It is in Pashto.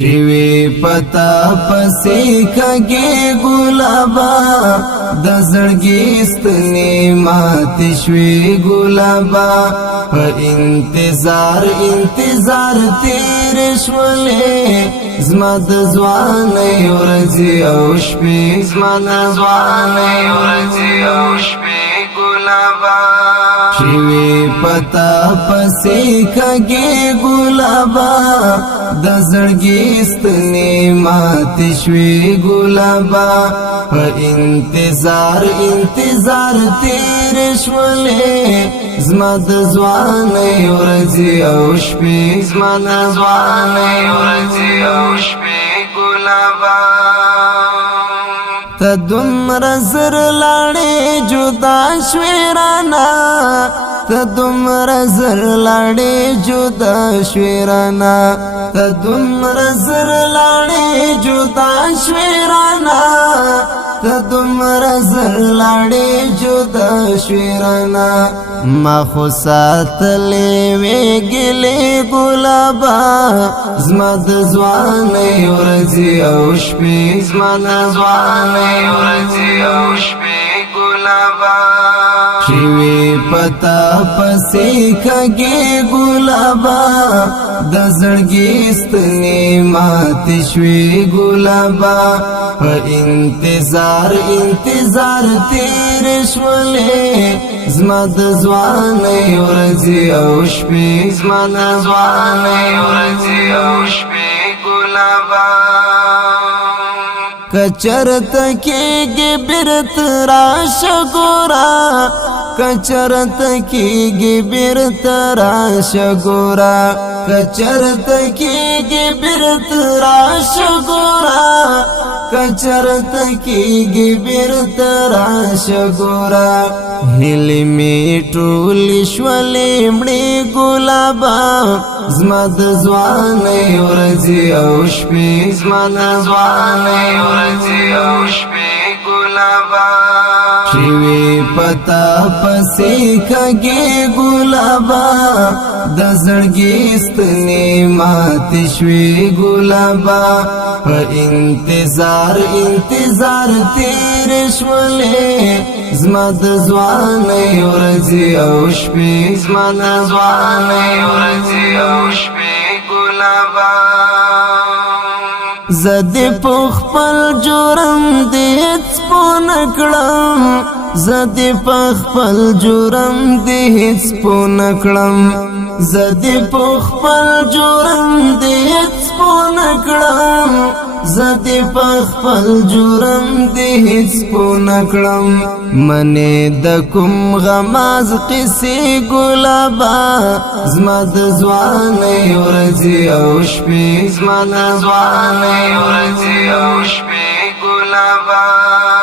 شوی پتا پسی کږي ګلابا د زړګي ستنې ماتې شوی ګلابا په انتظار تیر شولې زما د ځوانۍ ورځې او شپې زما د ځوانۍ ورځې او شپې ګلابا شوی پتا پسی کږي ګلابا د زړګي ستنې ماتې شوی ګلابا په انتظار تیر شولې زما د ځوانۍ ورځې او شپې زما د ځوانۍ ورځې او شپې ګلابا ته دومره زر لاړې جدا شوې رانا ته دومره زر لاړې جدا شوې رانا ته دومره زر لاړې جدا شوې رانا ته دومره زر لاړې جدا شوې رانا ما خو ساتلې وې ګلې ګلابا زما د ځوانۍ ورځې او شپې زما د ځوانۍ ورځې او شپې ګلابا شوی پتا پسی کږي ګلابا د زړګي ستنې ماتې شوی ګلابا په انتظار تیر شولې زما د ځوانۍ ورځې او شپې زما د ځوانۍ ورځې او شپې ګلابا کچرت کېږي بیرت راشه ګورا کچرت کېږي بیرت راشه ګورا کچرت کېږي بیرت راشه ګورا کچرت کېږي بیرت راشه ګورا هلې مې ټولې شولې مړې ګلابا زما د ځوانۍ ورځې او شپې زما د ځوانۍ ورځې او شپې ګلابا شوی پتا پسی کږي ګلابا د زړګي ستنې ماتې شوی ګلابا په انتظار تیر شولې زما د ځوانۍ ورځې او شپې زما د ځوانۍ ورځې او شپې ګلابا زدی په خپل جرم دې هیڅ پوه نکړم زدی په خپل جرم دې هیڅ پوه نکړم زدی په خپل جرم دې هیڅ پوه نکړم زدی په خپل جرم دې هیڅ پوه نکړم منې د کوم غماز قصې ګلابا زما د ځوانۍ ورځې او شپې زما د ځوانۍ ورځې او شپې ګلابا